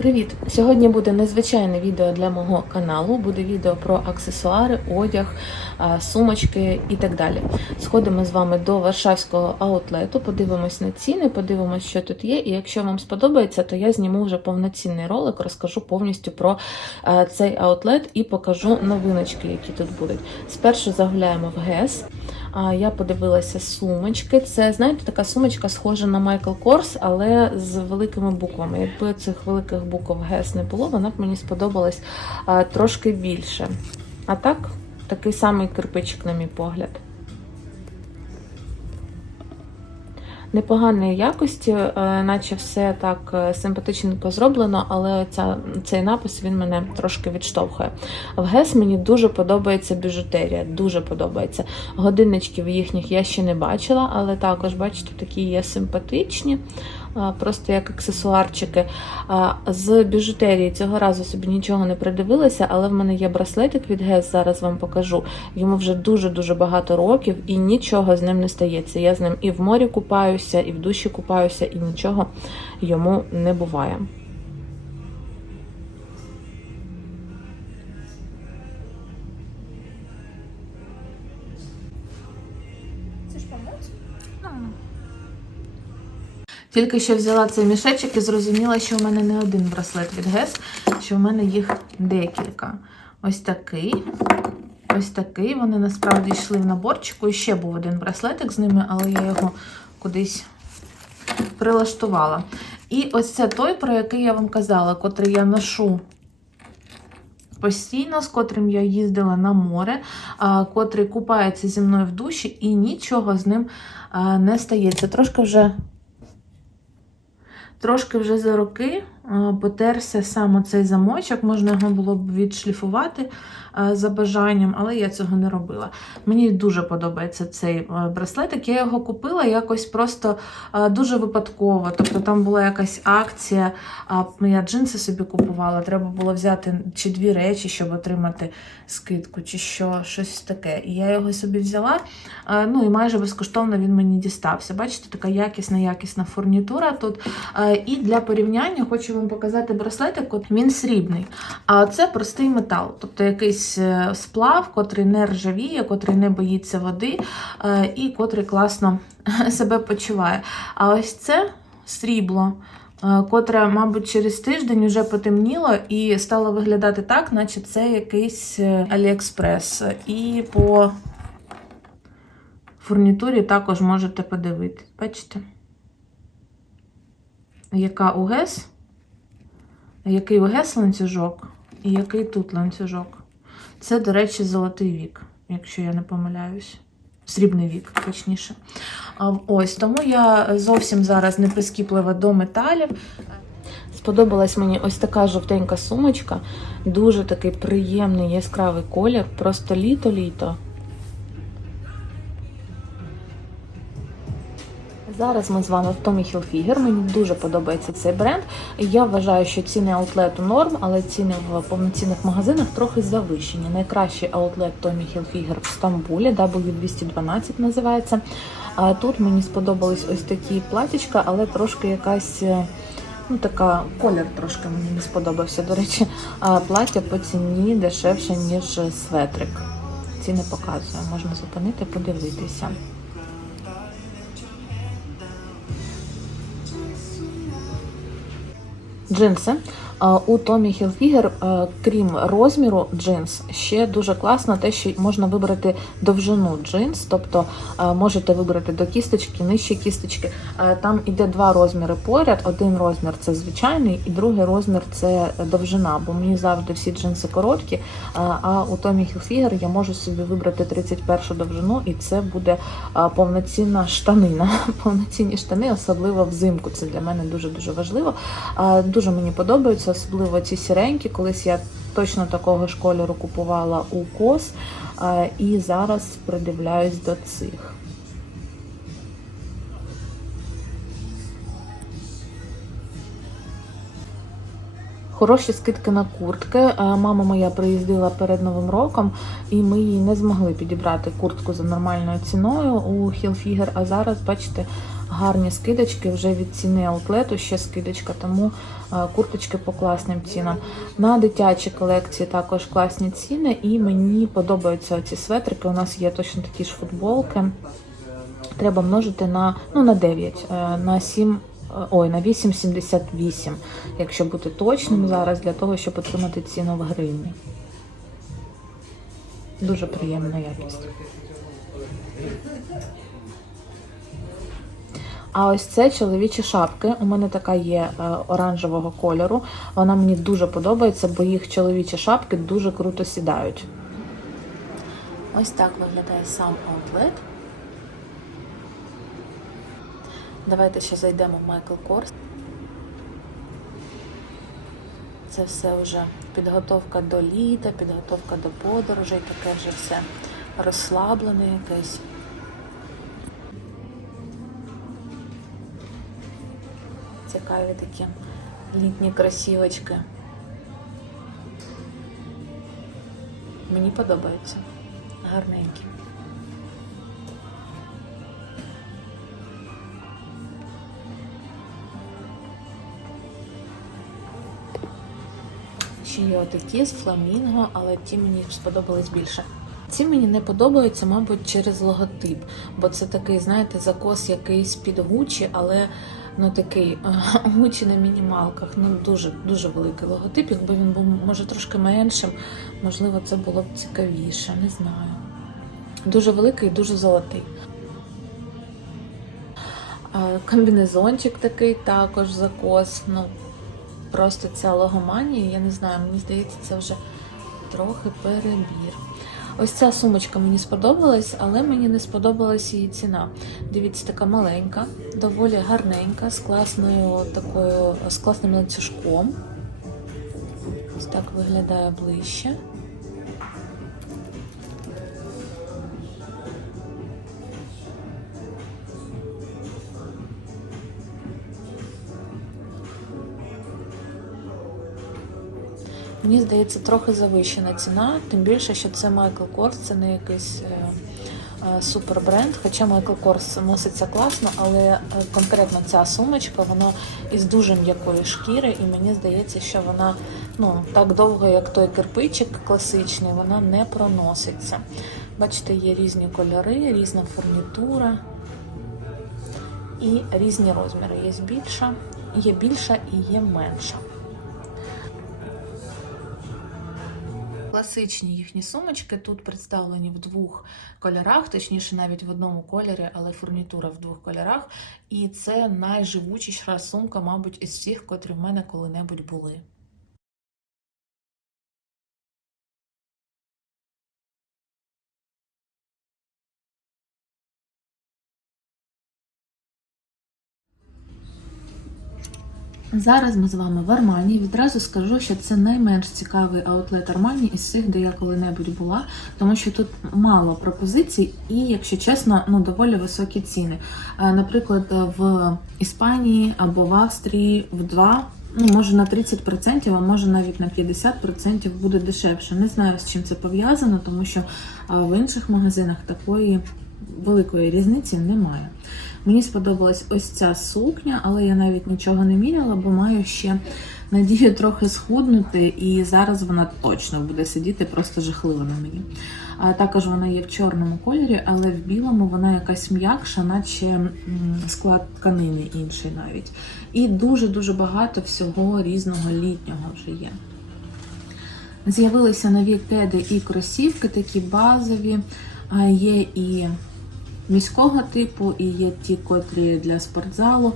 Привіт! Сьогодні буде незвичайне відео для мого каналу. Буде відео про аксесуари, одяг, сумочки і так далі. Сходимо з вами до Варшавського аутлету, подивимось на ціни, подивимось, що тут є. І якщо вам сподобається, то я зніму вже повноцінний ролик, розкажу повністю про цей аутлет і покажу новиночки, які тут будуть. Спершу загуляємо в ГЕС. Я подивилася сумочки. Це, знаєте, така сумочка схожа на Michael Kors, але з великими буквами. Якби цих великих букв ГЕС не було, вона б мені сподобалась трошки більше. А так, такий самий кирпичик, на мій погляд. Непоганої якості, е, наче все так е, симпатичненько зроблено, але ця, цей напис він мене трошки відштовхує. В ГЕС мені дуже подобається біжутерія, дуже подобається. Годинничків їхніх я ще не бачила, але також, бачите, такі є симпатичні, просто як аксесуарчики. З біжутерії цього разу собі нічого не придивилася, але в мене є браслетик від ГЕС, зараз вам покажу. Йому вже дуже-дуже багато років і нічого з ним не стається. Я з ним і в морі купаюся, і в душі купаюся, і нічого йому не буває. Тільки що взяла цей мішечок і зрозуміла, що в мене не один браслет від ГЕС, що в мене їх декілька. Ось такий. Ось такий. Вони насправді йшли в наборчику. І ще був один браслетик з ними, але я його кудись прилаштувала. І ось це той, про який я вам казала, котрий я ношу постійно, з котрим я їздила на море, котрий купається зі мною в душі, і нічого з ним не стається. Трошки вже Трошки вже за роки потерся саме цей замочок, можна його було б відшліфувати за бажанням, але я цього не робила. Мені дуже подобається цей браслетик. Я його купила якось просто дуже випадково. Тобто там була якась акція, я джинси собі купувала. Треба було взяти чи дві речі, щоб отримати скидку, чи що, щось таке. І я його собі взяла. Ну і майже безкоштовно він мені дістався. Бачите, така якісна, якісна фурнітура тут. Е, І для порівняння хочу вам показати браслетик. От Він срібний, а це простий метал, тобто якийсь е, сплав, котрий не ржавіє, котрий не боїться води е, і котрий класно себе почуває. А ось це срібло. е, Котре, мабуть, через тиждень вже потемніло і стало виглядати так, наче це якийсь Аліекспрес. І по фурнітурі також можете подивитись. Бачите? яка у ГЕС, який у ГЕС ланцюжок і який тут ланцюжок. Це, до речі, золотий вік, якщо я не помиляюсь. Срібний вік, точніше. Ось тому я зовсім зараз не прискіплива до металів. Сподобалась мені ось така жовтенька сумочка, дуже такий приємний яскравий колір, просто літо-літо. Зараз ми з вами в Tommy Hilfiger. Мені дуже подобається цей бренд. Я вважаю, що ціни аутлету норм, але ціни в повноцінних магазинах трохи завищені. Найкращий аутлет Tommy Hilfiger в Стамбулі, W212 називається. А тут мені сподобались ось такі платічка, але трошки якась. е, Ну, така колір трошки мені не сподобався. До речі, плаття по ціні дешевше, ніж светрик. Ціни показує, можна зупинити, подивитися. Джинси. У Tommy Hilfiger, е, крім розміру джинс, ще дуже класно те, що можна вибрати довжину джинс, тобто е, можете вибрати до кісточки, нижче кісточки. Е, Там іде два розміри поряд. Один розмір це звичайний, і другий розмір це довжина. Бо мені завжди всі джинси короткі. А у Tommy Hilfiger я можу собі вибрати 31 довжину, і це буде повноцінна штанина. Повноцінні штани, особливо взимку. Це для мене дуже дуже важливо. Дуже мені подобаються, особливо ці сіренькі. Колись я точно такого ж кольору купувала у кос, і зараз придивляюсь до цих. Хороші скидки на куртки. Мама моя приїздила перед Новим роком, і ми їй не змогли підібрати куртку за нормальною ціною у Hilfiger, А зараз, бачите, гарні скидочки вже від ціни аутлету, ще скидочка, тому е, курточки по класним цінам. На дитячі колекції також класні ціни, і мені подобаються ці светрики. У нас є точно такі ж футболки. Треба множити на, ну, на 9, е, на 7, е, ой, на 8,78, якщо бути точним зараз, для того, щоб отримати ціну в гривні. Дуже приємна якість. А ось це чоловічі шапки. У мене така є е, оранжевого кольору. Вона мені дуже подобається, бо їх чоловічі шапки дуже круто сідають. Ось так виглядає сам аутлет. Давайте ще зайдемо в Майкл Корс. Це все вже підготовка до літа, підготовка до подорожей, таке вже все розслаблене якесь. Цікаві такі літні красівочки. Мені подобаються. Гарненькі. Ще є отакі з фламінго, але ті мені сподобались більше. Ці мені не подобаються, мабуть, через логотип, бо це такий, знаєте, закос якийсь під Гучі, але ну такий Гучі на мінімалках. Ну дуже дуже великий логотип. Якби він був може трошки меншим, можливо, це було б цікавіше, не знаю. Дуже великий і дуже золотий. Комбінезончик такий також закос. Ну, просто ця логоманія, я не знаю, мені здається, це вже трохи перебір. Ось ця сумочка мені сподобалась, але мені не сподобалась її ціна. Дивіться, така маленька, доволі гарненька, з класною такою, з класним ланцюжком. Ось так виглядає ближче. Мені здається, трохи завищена ціна, тим більше, що це Michael Kors, це не якийсь е, е, супербренд. Хоча Michael Kors носиться класно, але е, конкретно ця сумочка, вона із дуже м'якої шкіри, і мені здається, що вона ну, так довго, як той кирпичик класичний, вона не проноситься. Бачите, є різні кольори, різна фурнітура і різні розміри. Є більша, є більша і є менша. Класичні їхні сумочки тут представлені в двох кольорах, точніше, навіть в одному кольорі, але фурнітура в двох кольорах. І це найживучіша сумка, мабуть, із всіх, котрі в мене коли-небудь були. Зараз ми з вами в Армані. Відразу скажу, що це найменш цікавий аутлет Армані із всіх, де я коли-небудь була, тому що тут мало пропозицій і, якщо чесно, ну доволі високі ціни. Е, Наприклад, в Іспанії або в Австрії в два. Ну, може на 30%, а може навіть на 50% буде дешевше. Не знаю, з чим це пов'язано, тому що в інших магазинах такої великої різниці немає. Мені сподобалась ось ця сукня, але я навіть нічого не міряла, бо маю ще надію трохи схуднути, і зараз вона точно буде сидіти просто жахливо на мені. А також вона є в чорному кольорі, але в білому вона якась м'якша, наче склад тканини інший навіть. І дуже-дуже багато всього різного літнього вже є. З'явилися нові кеди і кросівки, такі базові. Є і міського типу, і є ті, котрі для спортзалу,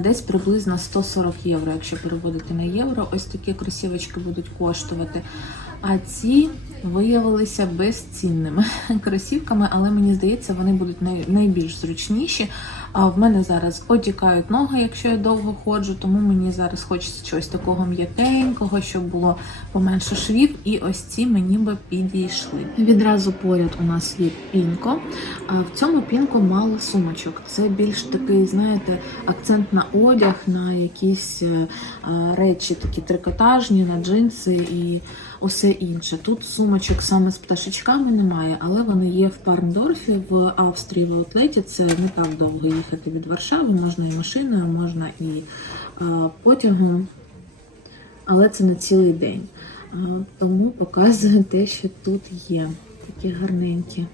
десь приблизно 140 євро, якщо переводити на євро. Ось такі кросівочки будуть коштувати. А ці виявилися безцінними кросівками, але мені здається, вони будуть найбільш зручніші. А в мене зараз отікають ноги, якщо я довго ходжу, тому мені зараз хочеться чогось такого м'якенького, щоб було поменше швів, і ось ці мені би підійшли. Відразу поряд у нас є пінко. В цьому пінку мало сумочок. Це більш такий, знаєте, акцент на одяг, на якісь е, речі такі трикотажні, на джинси і усе інше. Тут сумочок саме з пташечками немає, але вони є в Парндорфі в Австрії в аутлеті. Це не так довго їхати від Варшави, можна і машиною, можна і е, потягом, але це на цілий день. Е, Тому показую те, що тут є. Такі гарненькі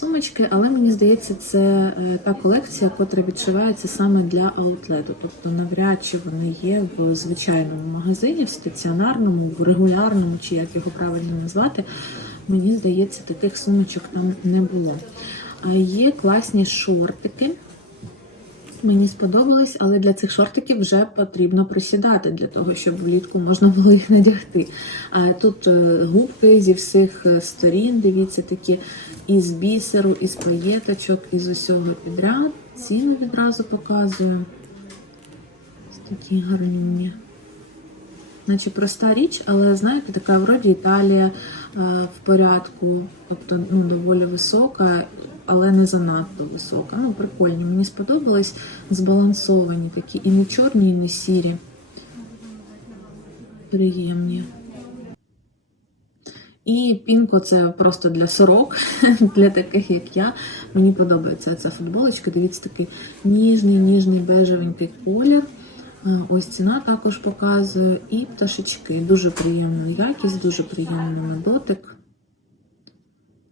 сумочки, але мені здається, це е, та колекція, котра відшивається саме для аутлету. Тобто навряд чи вони є в звичайному магазині, в стаціонарному, в регулярному, чи як його правильно назвати. Мені здається, таких сумочок там не було. А є класні шортики. Мені сподобались, але для цих шортиків вже потрібно присідати для того, щоб влітку можна було їх надягти. А тут е, губки зі всіх е, сторін, дивіться, такі із бісеру, із паєточок, із усього підряд. Ціни відразу показую. Ось такі гарні. Наче проста річ, але знаєте, така вроді Італія е, в порядку, тобто ну, доволі висока, але не занадто висока. Ну, прикольні. Мені сподобались збалансовані такі, і не чорні, і не сірі. Приємні. І пінко це просто для сорок, для таких як я. Мені подобається ця футболочка. Дивіться, такий ніжний, ніжний бежевенький колір. Ось ціна також показує. І пташечки. Дуже приємна якість, дуже приємний на дотик.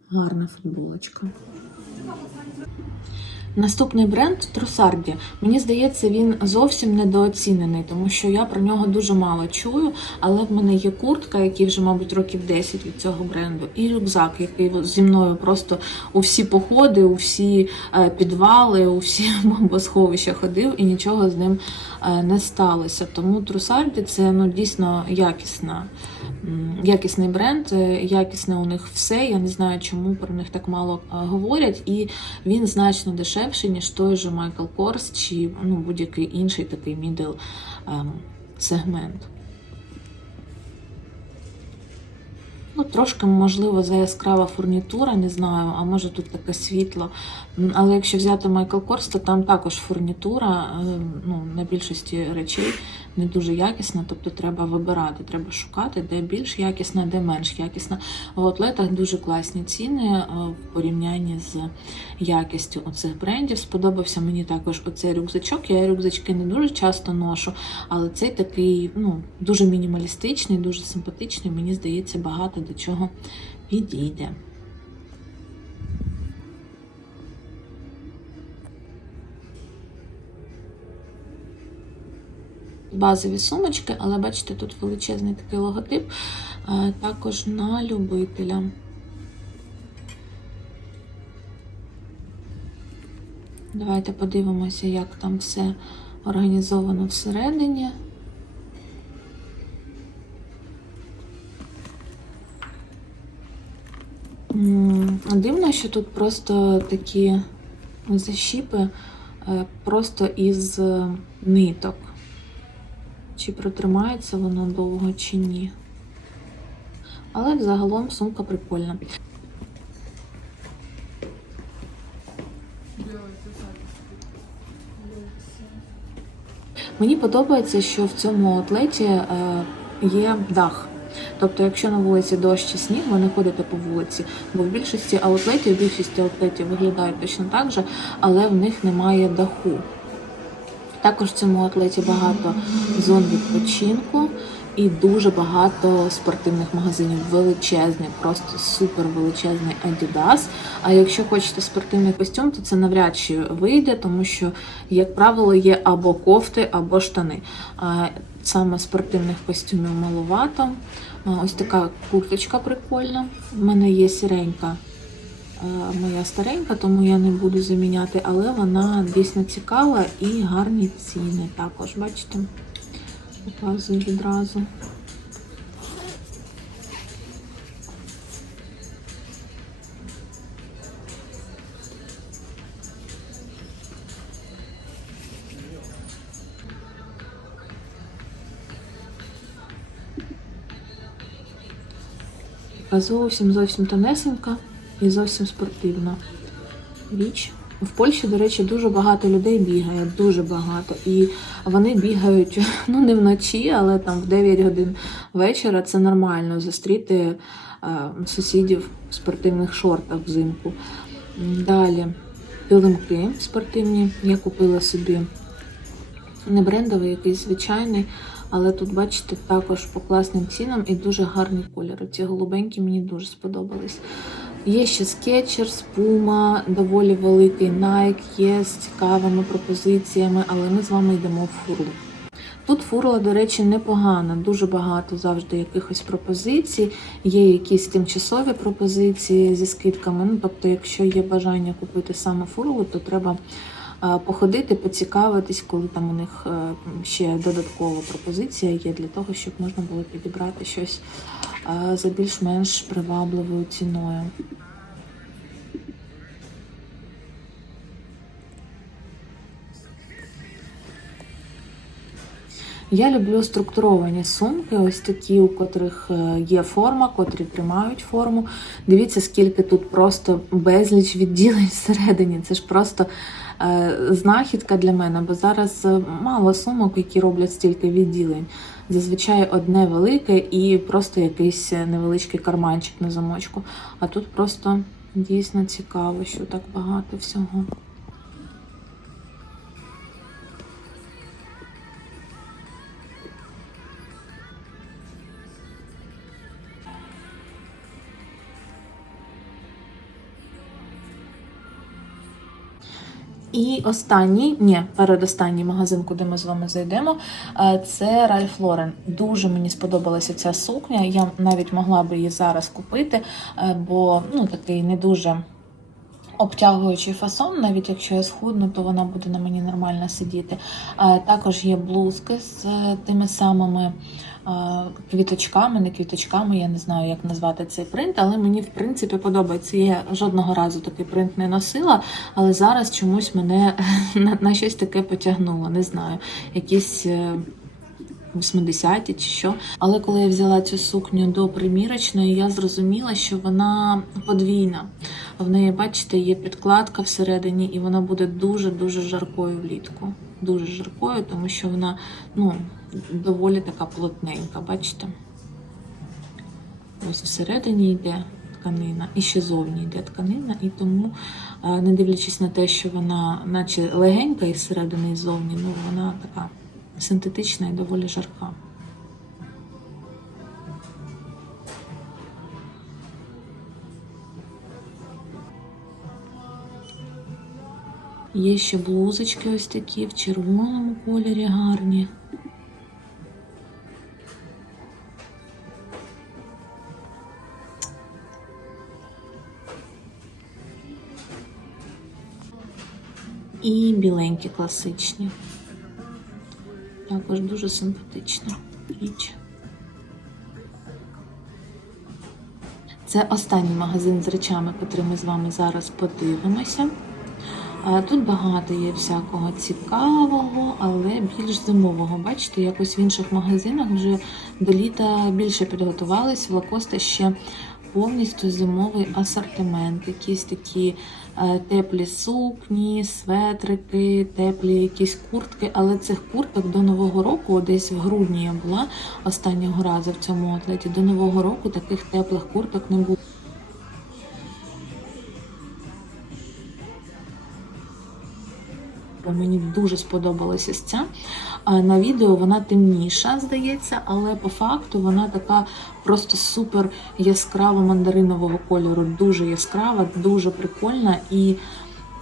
Гарна футболочка. Наступний бренд Трусарді. Мені здається, він зовсім недооцінений, тому що я про нього дуже мало чую. Але в мене є куртка, який вже, мабуть, років 10 від цього бренду, і рюкзак, який зі мною просто у всі походи, у всі е, підвали, у всі бомбосховища ходив, і нічого з ним е, не сталося. Тому Трусарді це ну дійсно якісна. Якісний бренд, е, якісне у них все. Я не знаю, чому про них так мало е, говорять, і він значно дешевший, ніж той же Майкл Корс чи ну, будь-який інший такий мідл ем, сегмент. Ну, трошки, можливо, заяскрава фурнітура, не знаю, а може тут таке світло. Але якщо взяти Майкл Корс, то там також фурнітура е, ну, на більшості речей не дуже якісна, тобто треба вибирати, треба шукати, де більш якісна, де менш якісна. В атлетах дуже класні ціни е, в порівнянні з якістю оцих брендів. Сподобався мені також оцей рюкзачок. Я рюкзачки не дуже часто ношу, але цей такий ну, дуже мінімалістичний, дуже симпатичний. Мені здається, багато до чого підійде. Базові сумочки, але бачите, тут величезний такий логотип, е, також на любителя. Давайте подивимося, як там все організовано всередині. Дивно, що тут просто такі защіпи е, просто із ниток. Чи протримається вона довго, чи ні. Але загалом сумка прикольна. Мені подобається, що в цьому атлеті е, є дах. Тобто, якщо на вулиці дощ чи сніг, ви не ходите по вулиці, бо в більшості аутлетів, більшість аутлетів виглядають точно так же, але в них немає даху. Також в цьому атлеті багато зон відпочинку і дуже багато спортивних магазинів. Величезний, просто супер величезний Adidas. А якщо хочете спортивний костюм, то це навряд чи вийде, тому що, як правило, є або кофти, або штани. Саме спортивних костюмів маловато. Ось така курточка прикольна. У мене є сіренька моя старенька, тому я не буду заміняти, але вона дійсно цікава і гарні ціни також, бачите? Показую відразу. Зовсім зовсім тонесенька і зовсім спортивна річ. В Польщі, до речі, дуже багато людей бігає, дуже багато. І вони бігають ну не вночі, але там в 9 годин вечора це нормально зустріти е, сусідів в спортивних шортах взимку. Далі килимки спортивні. Я купила собі не брендовий, якийсь звичайний, але тут, бачите, також по класним цінам і дуже гарний кольор. Ці голубенькі мені дуже сподобались. Є ще Skechers, Puma, доволі великий Nike, є з цікавими пропозиціями, але ми з вами йдемо в фурлу. Тут фурла, до речі, непогана, дуже багато завжди якихось пропозицій. Є якісь тимчасові пропозиції зі скидками. Ну, тобто, якщо є бажання купити саме фурлу, то треба походити, поцікавитись, коли там у них е, ще додаткова пропозиція є для того, щоб можна було підібрати щось е, за більш-менш привабливою ціною. Я люблю структуровані сумки, ось такі, у котрих е, є форма, котрі тримають форму. Дивіться, скільки тут просто безліч відділень всередині. Це ж просто е, знахідка для мене, бо зараз е, мало сумок, які роблять стільки відділень. Зазвичай одне велике і просто якийсь невеличкий карманчик на замочку. А тут просто дійсно цікаво, що так багато всього. І останній, ні, передостанній магазин, куди ми з вами зайдемо, е, це Ральф Лорен. Дуже мені сподобалася ця сукня. Я навіть могла би її зараз купити, е, бо ну, такий не дуже обтягуючий фасон. Навіть якщо я схудну, то вона буде на мені нормально сидіти. Е, Також є блузки з е, тими самими е, квіточками, не квіточками, я не знаю, як назвати цей принт, але мені в принципі подобається. Я жодного разу такий принт не носила, але зараз чомусь мене на, щось таке потягнуло. Не знаю, якісь. Е, 80-ті чи що. Але коли я взяла цю сукню до примірочної, я зрозуміла, що вона подвійна. В неї, бачите, є підкладка всередині, і вона буде дуже-дуже жаркою влітку. Дуже жаркою, тому що вона ну, доволі така плотненька, бачите? Ось всередині йде тканина, і ще зовні йде тканина, і тому, е, не дивлячись на те, що вона, наче легенька із середини і ззовні, ну вона така синтетична і доволі жарка. Є ще блузочки ось такі в червоному кольорі гарні. І біленькі класичні. Також дуже симпатична річ. Це останній магазин з речами, який ми з вами зараз подивимося. Тут багато є всякого цікавого, але більш зимового. Бачите, якось в інших магазинах вже до літа більше підготувались. В Лакоста ще повністю зимовий асортимент. Якісь такі е, теплі сукні, светрики, теплі якісь куртки. Але цих курток до Нового року, десь в грудні я була останнього разу в цьому атлеті. До Нового року таких теплих курток не було. Бо Мені дуже сподобалася ось ця. На відео вона темніша, здається, але по факту вона така просто супер яскрава мандаринового кольору. Дуже яскрава, дуже прикольна і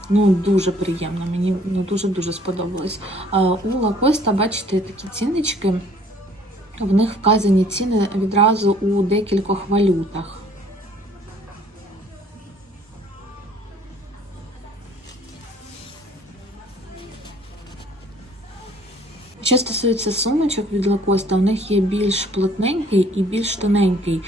ну, дуже приємна. Мені ну, дуже-дуже сподобалось. У Лакоста, бачите, такі ціннички. В них вказані ціни відразу у декількох валютах. Що стосується сумочок від Лакоста, у них є більш плотненький і більш тоненький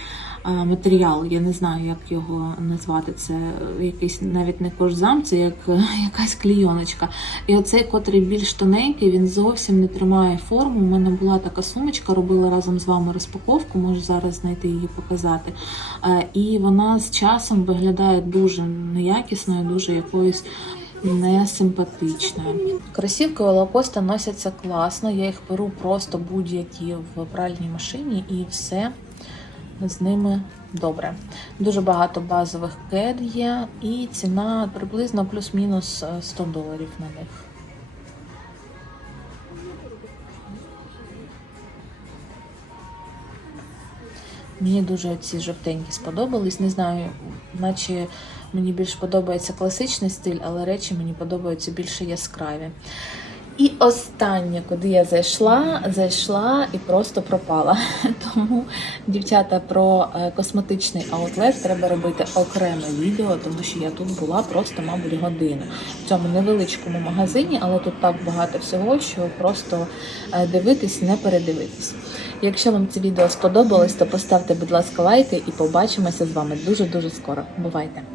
матеріал. Я не знаю, як його назвати. Це якийсь навіть не кожзам, це як якась клійоночка. І оцей, котрий більш тоненький, він зовсім не тримає форму. У мене була така сумочка, робила разом з вами розпаковку, можу зараз знайти її показати. І вона з часом виглядає дуже неякісною, дуже якоюсь не симпатичною. Кросівки Лакоста носяться класно. Я їх беру просто будь-які в пральній машині і все з ними добре. Дуже багато базових кед є, і ціна приблизно плюс-мінус е, 100 доларів на них. Мені дуже ці жовтенькі сподобались. Не знаю, наче мені більш подобається класичний стиль, але речі мені подобаються більше яскраві. І останнє, куди я зайшла, зайшла і просто пропала. Тому, дівчата, про е, косметичний аутлет треба робити окреме відео, тому що я тут була просто, мабуть, годину в цьому невеличкому магазині, але тут так багато всього, що просто е, дивитись, не передивитись. Якщо вам це відео сподобалось, то поставте, будь ласка, лайки і побачимося з вами дуже дуже скоро. Бувайте!